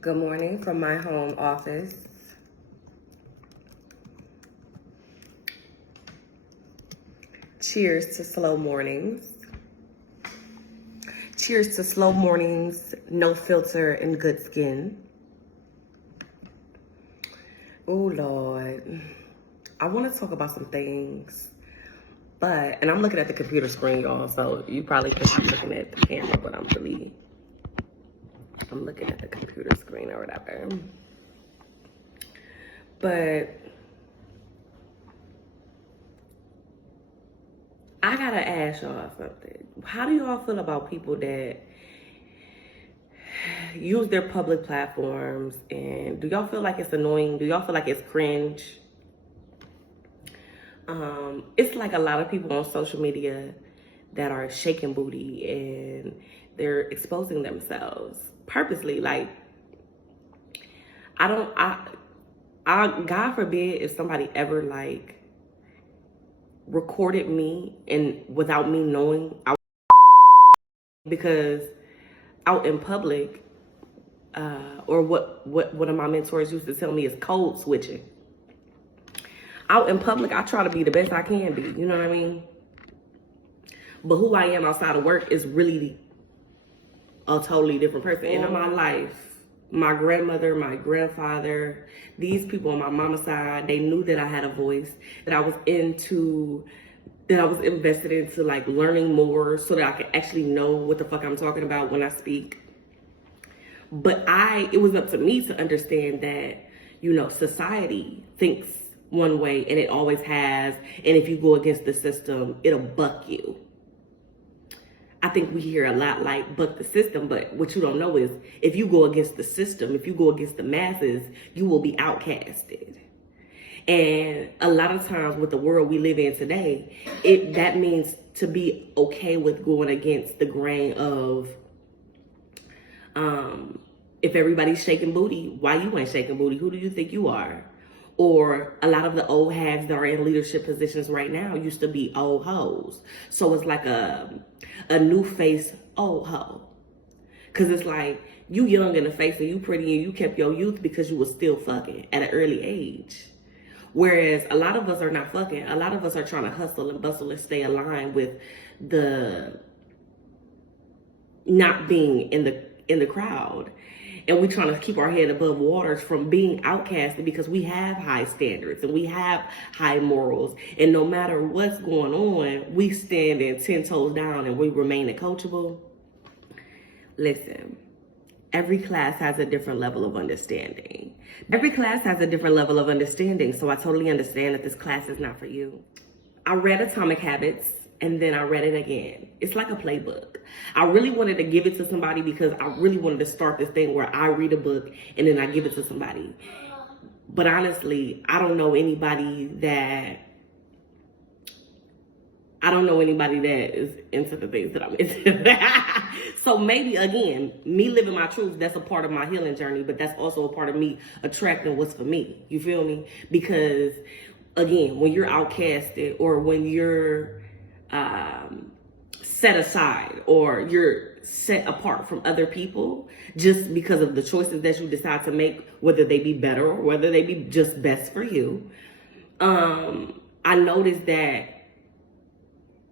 Good morning from my home office. Cheers to slow mornings. Cheers to slow mornings, no filter, and good skin. Oh, Lord. I want to talk about some things, and I'm looking at the computer screen, y'all, so you probably think I'm looking at the camera, but I'm looking at the computer screen or whatever. But I gotta ask y'all something. How do y'all feel about people that use their public platforms, and do y'all feel like it's annoying? Do y'all feel like it's cringe? It's like a lot of people on social media that are shaking booty and they're exposing themselves purposely. Like, God forbid if somebody ever like recorded me and without me knowing, because out in public, or what one of my mentors used to tell me is code switching. Out in public, I try to be the best I can be, you know what I mean? But who I am outside of work is really a totally different person. And in my life, my grandmother, my grandfather, these people on my mama's side, they knew that I had a voice, that I was invested into like learning more so that I could actually know what the fuck I'm talking about when I speak. But it was up to me to understand that, society thinks one way and it always has. And if you go against the system, it'll buck you. I think we hear a lot like buck the system, but what you don't know is if you go against the system, if you go against the masses, you will be outcasted. And a lot of times with the world we live in today, that means to be okay with going against the grain of, if everybody's shaking booty, why you ain't shaking booty? Who do you think you are? Or a lot of the old hags that are in leadership positions right now used to be old hoes. So it's like a new face old hoe. Cause it's like you young in the face and you pretty and you kept your youth because you was still fucking at an early age. Whereas a lot of us are not fucking. A lot of us are trying to hustle and bustle and stay aligned with the not being in the crowd. And we're trying to keep our head above waters from being outcasted because we have high standards and we have high morals. And no matter what's going on, we stand 10 toes down and we remain coachable. Listen, every class has a different level of understanding. Every class has a different level of understanding. So I totally understand that this class is not for you. I read Atomic Habits and then I read it again. It's like a playbook. I really wanted to give it to somebody because I really wanted to start this thing where I read a book and then I give it to somebody. But honestly, I don't know anybody that is into the things that I'm into. So maybe, again, me living my truth, that's a part of my healing journey, but that's also a part of me attracting what's for me. You feel me? Because, again, when you're outcasted or when you're set aside or you're set apart from other people just because of the choices that you decide to make, whether they be better or whether they be just best for you, I noticed that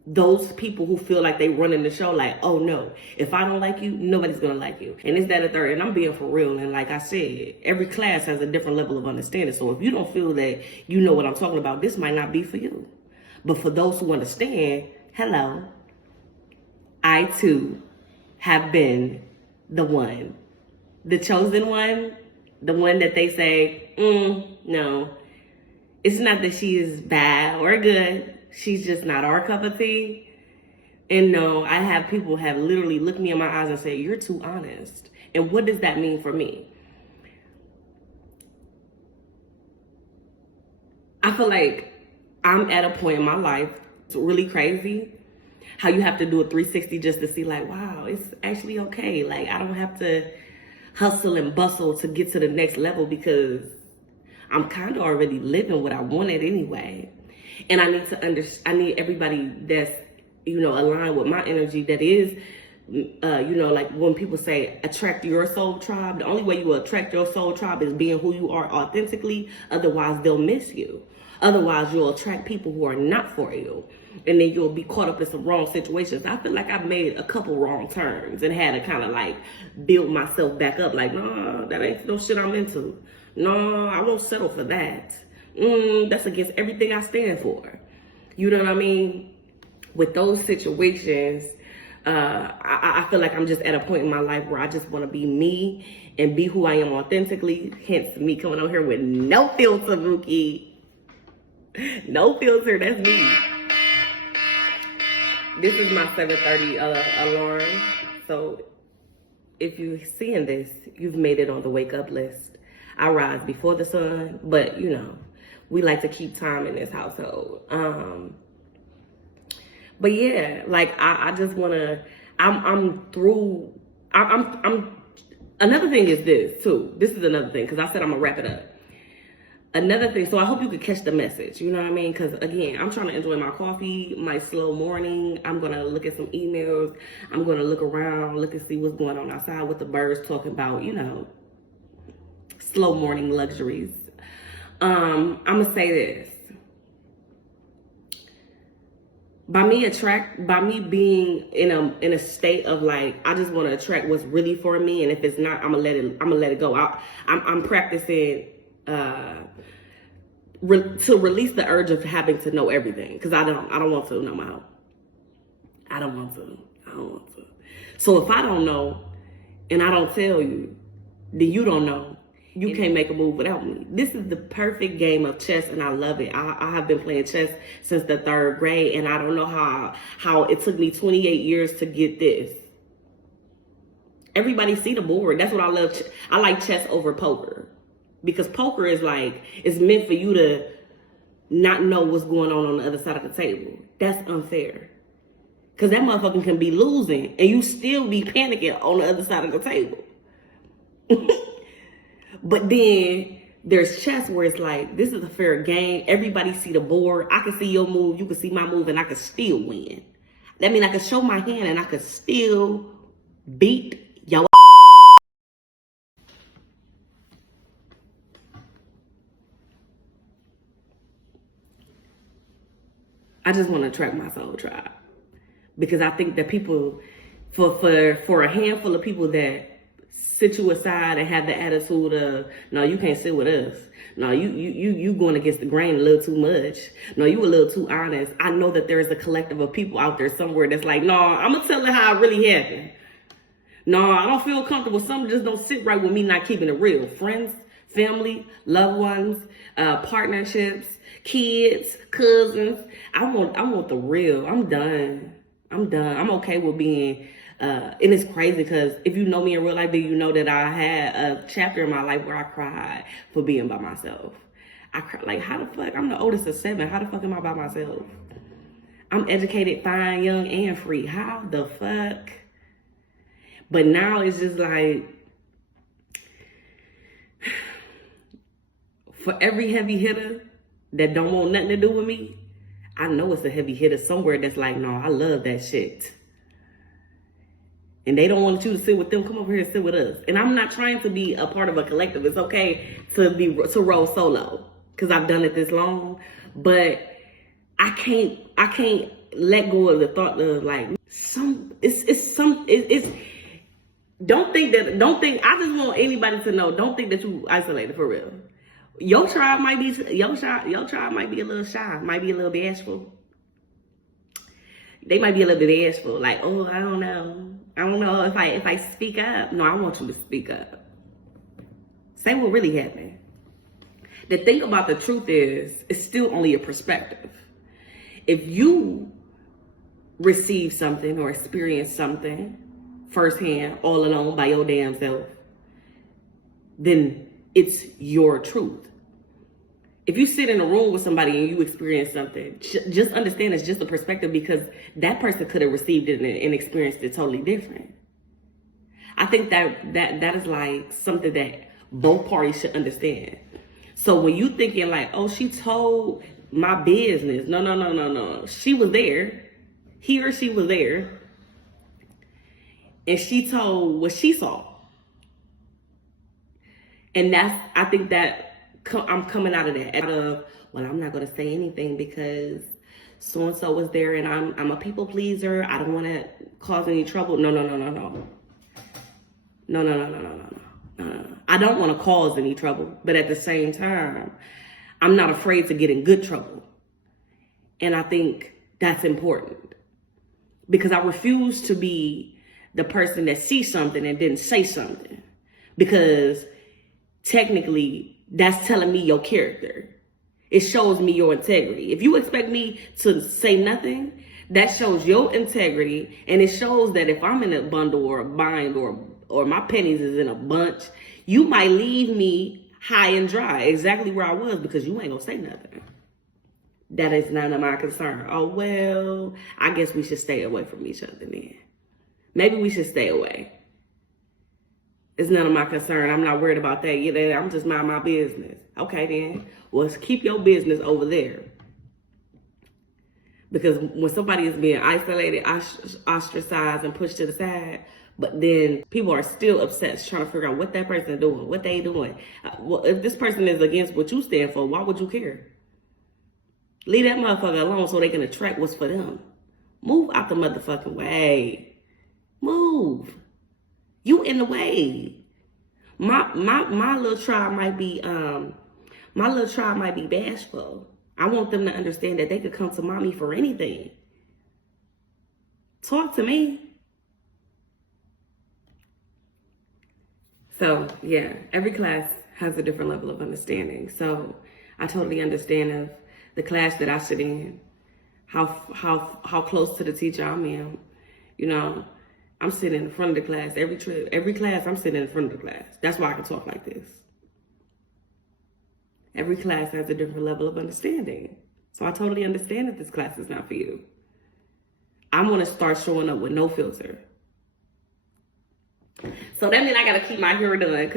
those people who feel like they running the show, like, oh no, if I don't like you, nobody's gonna like you. And it's that a third, and I'm being for real. And like I said, every class has a different level of understanding. So if you don't feel that you know what I'm talking about, this might not be for you. But for those who understand, hello, I too have been the one, the chosen one, the one that they say, no, it's not that she is bad or good. She's just not our cup of tea. And no, I have people have literally looked me in my eyes and said, you're too honest. And what does that mean for me? I feel like I'm at a point in my life, it's really crazy how you have to do a 360 just to see like, wow, it's actually okay. Like, I don't have to hustle and bustle to get to the next level because I'm kind of already living what I wanted anyway. And I need everybody that's, aligned with my energy, that is you know, like when people say attract your soul tribe, the only way you will attract your soul tribe is being who you are authentically. Otherwise, they'll miss you. Otherwise, you'll attract people who are not for you. And then you'll be caught up in some wrong situations. I feel like I've made a couple wrong turns and had to kind of like build myself back up. Like, no, that ain't no shit I'm into. No, I won't settle for that. That's against everything I stand for. You know what I mean? With those situations, I feel like I'm just at a point in my life where I just want to be me and be who I am authentically. Hence me coming over here with no filter, Mookie. No filter, that's me. This is my 7:30 alarm. So if you're seeing this, you've made it on the wake up list. I rise before the sun, but you know, we like to keep time in this household. But yeah, like I just wanna, I'm through. I'm. Another thing is this too. This is another thing because I said I'm gonna wrap it up. Another thing, so I hope you could catch the message. You know what I mean? Because again, I'm trying to enjoy my coffee, my slow morning. I'm gonna look at some emails. I'm gonna look around, look and see what's going on outside, what the birds talking about. You know, slow morning luxuries. I'm gonna say this. By me being in a state of like, I just want to attract what's really for me, and if it's not, I'm gonna let it go. I'm practicing to release the urge of having to know everything, because I don't want to know my own. I don't want to. So if I don't know and I don't tell you, then you don't know. You can't make a move without me. This is the perfect game of chess, and I love it. I have been playing chess since the 3rd grade, and I don't know how it took me 28 years to get this. Everybody see the board. That's what I love. I like chess over poker, because poker is like, it's meant for you to not know what's going on the other side of the table. That's unfair, because that motherfucker can be losing, and you still be panicking on the other side of the table. But then there's chess where it's like, this is a fair game. Everybody see the board. I can see your move. You can see my move, and I can still win. That means I can show my hand and I can still beat y'all. I just want to attract my soul tribe, because I think that people, for a handful of people that sit you aside and have the attitude of, no, you can't sit with us. No, you going against the grain a little too much. No, you a little too honest. I know that there is a collective of people out there somewhere that's like, no, I'm gonna tell it how it really happened. No, I don't feel comfortable. Some just don't sit right with me not keeping it real. Friends, family, loved ones, partnerships, kids, cousins. I want the real. I'm done. I'm okay with being. And it's crazy because if you know me in real life, then you know that I had a chapter in my life where I cried for being by myself. I cried, like, how the fuck? I'm the oldest of 7. How the fuck am I by myself? I'm educated, fine, young, and free. How the fuck? But now it's just like, for every heavy hitter that don't want nothing to do with me, I know it's a heavy hitter somewhere that's like, no, I love that shit. And they don't want you to sit with them. Come over here and sit with us. And I'm not trying to be a part of a collective. It's okay to roll solo, because I've done it this long. But I can't let go of the thought of like don't think. I just want anybody to know. Don't think that you isolated for real. Your tribe might be a little shy, might be a little bashful. They might be a little bit bashful, like, oh, I don't know if I speak up. No, I want you to speak up. Say what really happened. The thing about the truth is, it's still only a perspective. If you receive something or experience something firsthand, all alone by your damn self, then it's your truth. If you sit in a room with somebody and you experience something, just understand it's just a perspective, because that person could have received it and experienced it totally different. I think that is like something that both parties should understand. So when you thinking like, oh, she told my business. No. She was there. He or she was there. and she told what she saw. And I think that I'm coming out of that. Well, I'm not going to say anything because so-and-so was there and I'm a people pleaser. I don't want to cause any trouble. No. No. I don't want to cause any trouble. But at the same time, I'm not afraid to get in good trouble. And I think that's important. Because I refuse to be the person that sees something and didn't say something. Because technically, that's telling me your character. It shows me your integrity. If you expect me to say nothing, that shows your integrity. And it shows that if I'm in a bundle or a bind or my pennies is in a bunch, you might leave me high and dry, exactly where I was, because you ain't gonna say nothing. That is none of my concern. Oh, well, I guess we should stay away from each other then. Maybe we should stay away. It's none of my concern. I'm not worried about that. I'm just mind my business. Okay, then. Well, keep your business over there. Because when somebody is being isolated, ostracized, and pushed to the side, but then people are still upset trying to figure out what that person is doing, what they doing. Well, if this person is against what you stand for, why would you care? Leave that motherfucker alone so they can attract what's for them. Move out the motherfucking way. Move. You in the way. My little tribe might be bashful. I want them to understand that they could come to mommy for anything. Talk to me. So yeah, every class has a different level of understanding. So I totally understand of the class that I sit in, how close to the teacher I am. I'm sitting in front of the class. Every class, I'm sitting in front of the class. That's why I can talk like this. Every class has a different level of understanding. So I totally understand that this class is not for you. I'm going to start showing up with no filter. So that means I got to keep my hair done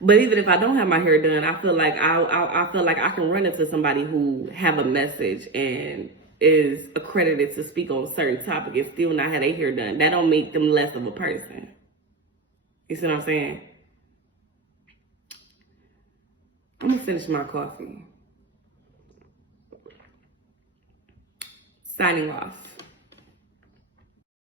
but even if I don't have my hair done, I feel like I can run into somebody who have a message and is accredited to speak on a certain topic and still not have their hair done. That don't make them less of a person. You see what I'm saying? I'm gonna finish my coffee. Signing off.